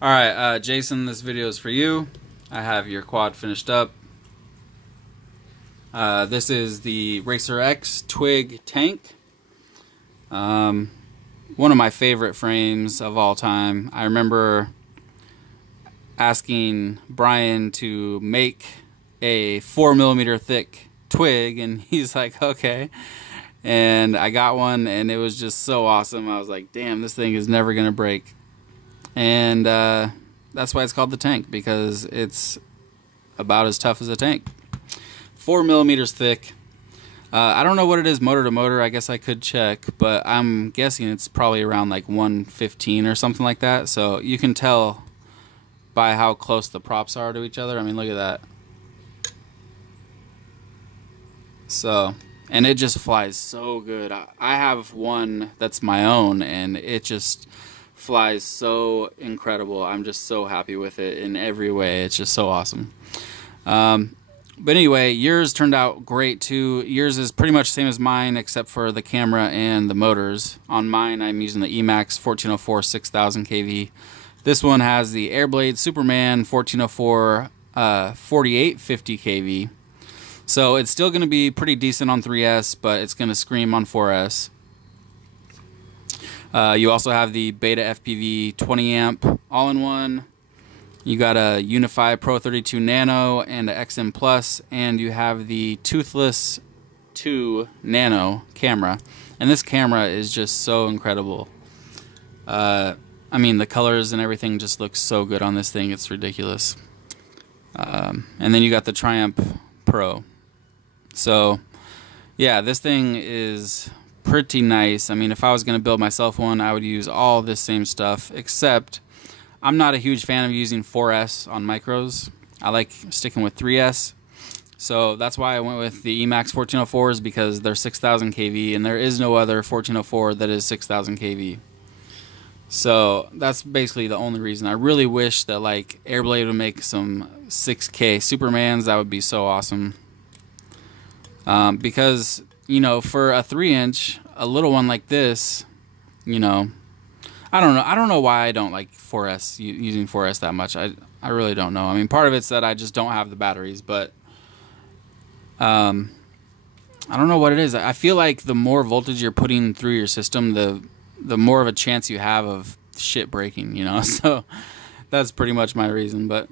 Alright, Jason, this video is for you. I have your quad finished up. This is the Racer X Twig tank. One of my favorite frames of all time. I remember asking Brian to make a 4mm thick twig, and he's like, okay. And I got one, and it was just so awesome. I was like, damn, this thing is never gonna break. And that's why it's called the tank, because it's about as tough as a tank. 4mm thick. I don't know what it is motor to motor. I guess I could check, but I'm guessing it's probably around like 115 or something like that. So you can tell by how close the props are to each other. I mean, look at that. So, and it just flies so good. I have one that's my own, and it just flies so incredible. I'm just so happy with it in every way. It's just so awesome. But anyway, yours turned out great too. Yours is pretty much the same as mine, except for the camera and the motors. On mine, I'm using the Emax 1404 6000 kV. This one has the Airblade Superman 1404 4850 kV. So it's still going to be pretty decent on 3S, but it's going to scream on 4S. You also have the Beta FPV 20 amp all-in-one. You got a Unify Pro 32 Nano and a XM Plus, and you have the Toothless 2 Nano camera. And this camera is just so incredible. I mean, the colors and everything just looks so good on this thing. It's ridiculous. And then you got the Triumph Pro. So, yeah, this thing is pretty nice. I mean, if I was going to build myself one, I would use all this same stuff, except I'm not a huge fan of using 4S on micros. I like sticking with 3S. So that's why I went with the Emax 1404s, because they're 6000 kV, and there is no other 1404 that is 6000 kV. So that's basically the only reason. I really wish that like Airblade would make some 6K Supermans. That would be so awesome. Because, you know, for a 3-inch, a little one like this, you know, I don't know why I don't like 4S, using 4S that much. I really don't know. I mean, part of it's that I just don't have the batteries, but I don't know what it is. I feel like the more voltage you're putting through your system, the more of a chance you have of shit breaking, you know. So that's pretty much my reason. But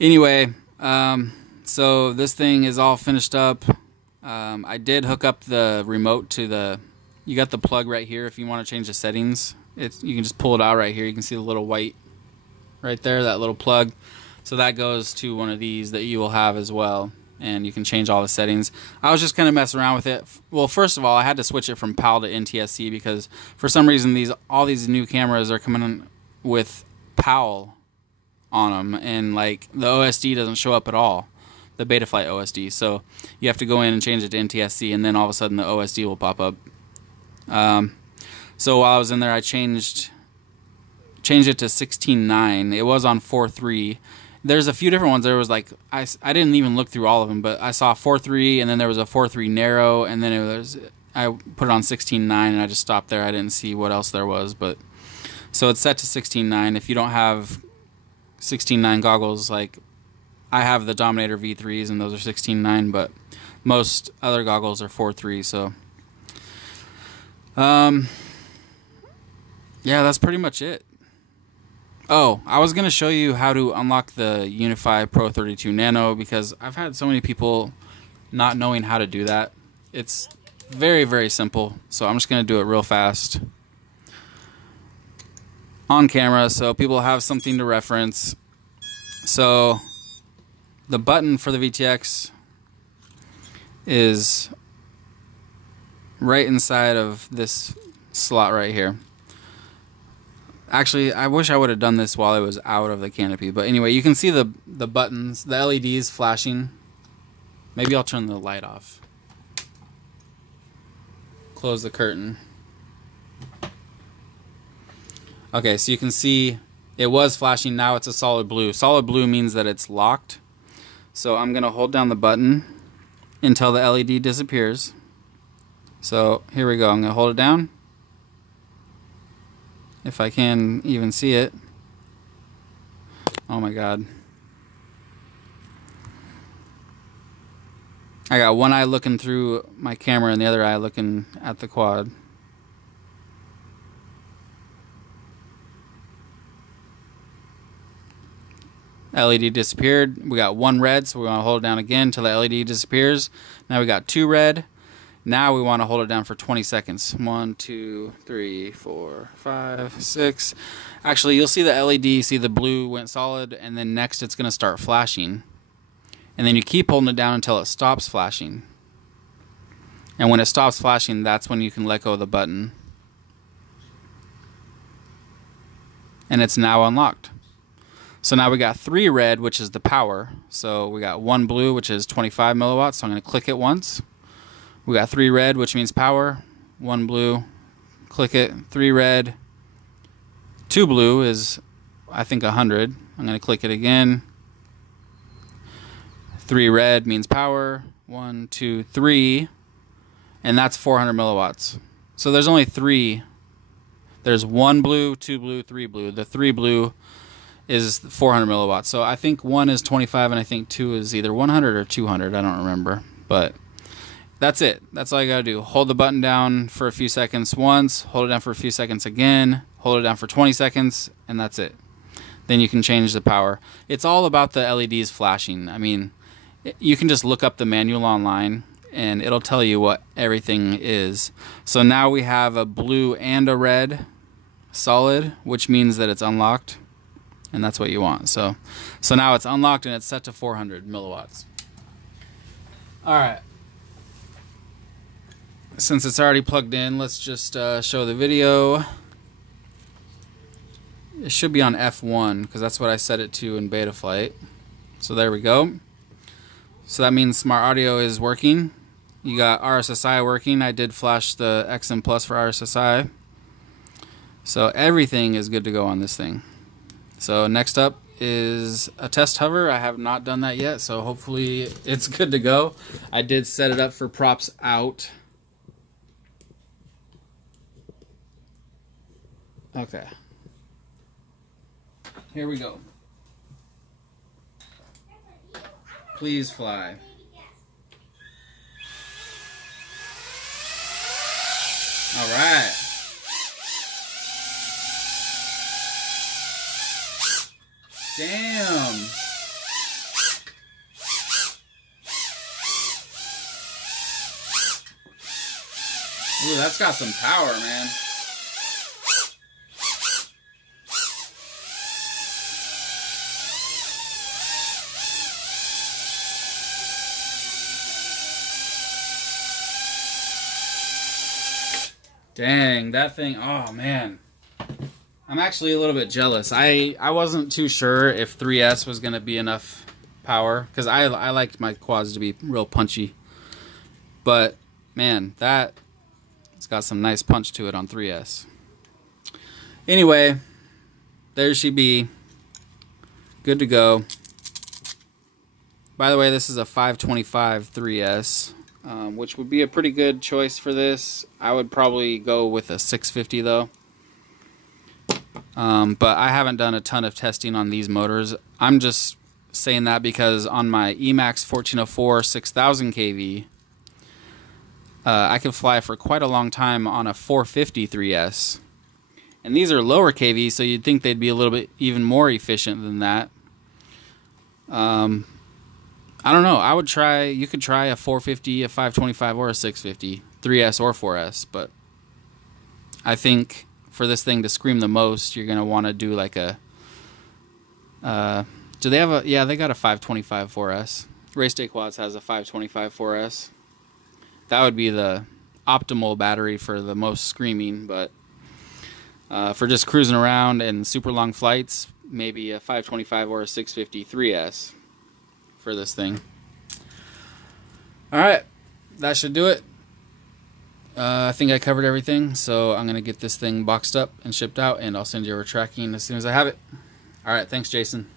anyway, so this thing is all finished up. I did hook up the remote to the, you got the plug right here if you want to change the settings. You can just pull it out right here. You can see the little white right there, that little plug. So that goes to one of these that you will have as well, and you can change all the settings. I was just kind of messing around with it. Well, first of all, I had to switch it from PAL to NTSC because for some reason all these new cameras are coming in with PAL on them, and like the OSD doesn't show up at all, the Betaflight OSD. So you have to go in and change it to NTSC, and then all of a sudden the OSD will pop up. So while I was in there, I changed it to 16.9. It was on 4.3. There's a few different ones. There was like, I didn't even look through all of them, but I saw 4.3, and then there was a 4.3 narrow, and then I put it on 16.9, and I just stopped there. I didn't see what else there was, but so it's set to 16.9. If you don't have 16.9 goggles, like I have the Dominator V3s, and those are 16.9, but most other goggles are 4.3. So yeah, that's pretty much it. Oh, I was going to show you how to unlock the Unify Pro 32 Nano, because I've had so many people not knowing how to do that. It's very, very simple, so I'm just going to do it real fast on camera so people have something to reference. So the button for the VTX is right inside of this slot right here. Actually, I wish I would have done this while it was out of the canopy. But anyway, you can see the buttons, the LEDs flashing. Maybe I'll turn the light off. Close the curtain. Okay, so you can see it was flashing. Now it's a solid blue. Solid blue means that it's locked. So I'm going to hold down the button until the LED disappears. So here we go. I'm going to hold it down. if I can even see it. Oh my god. I got one eye looking through my camera and the other eye looking at the quad. LED disappeared. We got one red, so we want to hold it down again until the LED disappears. Now we got two red. Now we want to hold it down for 20 seconds. 1, 2, 3, 4, 5, 6. Actually, you'll see the LED, see the blue went solid, and then next it's going to start flashing. And then you keep holding it down until it stops flashing. And when it stops flashing, that's when you can let go of the button. And it's now unlocked. So now we got 3 red, which is the power. So we got 1 blue, which is 25 milliwatts. So I'm going to click it once. We got 3 red, which means power. 1 blue, click it. 3 red. 2 blue is, I think, 100. I'm going to click it again. 3 red means power. 1, 2, 3. And that's 400 milliwatts. So there's only 3. There's 1 blue, 2 blue, 3 blue. The 3 blue is 400 milliwatts. So I think 1 is 25 and I think 2 is either 100 or 200. I don't remember. But that's it. That's all you got to do. Hold the button down for a few seconds once. Hold it down for a few seconds again. Hold it down for 20 seconds. And that's it. Then you can change the power. It's all about the LEDs flashing. I mean, you can just look up the manual online and it'll tell you what everything is. So now we have a blue and a red solid, which means that it's unlocked. And that's what you want. So now it's unlocked and it's set to 400 milliwatts. Alright. Since it's already plugged in, let's just show the video. It should be on F1 because that's what I set it to in beta flight. So there we go. So that means Smart Audio is working. You got RSSI working. I did flash the XM Plus for RSSI. So everything is good to go on this thing. So next up is a test hover. I have not done that yet, so hopefully it's good to go. I did set it up for props out. Okay. Here we go. Please fly. All right. Damn. Ooh, that's got some power, man. Dang, that thing, oh man. I'm actually a little bit jealous. I wasn't too sure if 3S was going to be enough power, because I liked my quads to be real punchy. But, man, it's got some nice punch to it on 3S. Anyway, there she be. Good to go. By the way, this is a 525 3S. Which would be a pretty good choice for this. I would probably go with a 650 though. But I haven't done a ton of testing on these motors. I'm just saying that because on my Emax 1404 6000 kV, I could fly for quite a long time on a 450 3S. And these are lower kV, so you'd think they'd be a little bit even more efficient than that. I don't know. You could try a 450, a 525, or a 650, 3S or 4S, but I think for this thing to scream the most, you're going to want to do like a, do they have a, yeah, they got a 525 4S. Race Day Quads has a 525 4S. That would be the optimal battery for the most screaming, but for just cruising around and super long flights, maybe a 525 or a 650 3S. For this thing. Alright, that should do it. I think I covered everything, so I'm going to get this thing boxed up and shipped out, and I'll send you a tracking as soon as I have it. Alright, thanks Jason.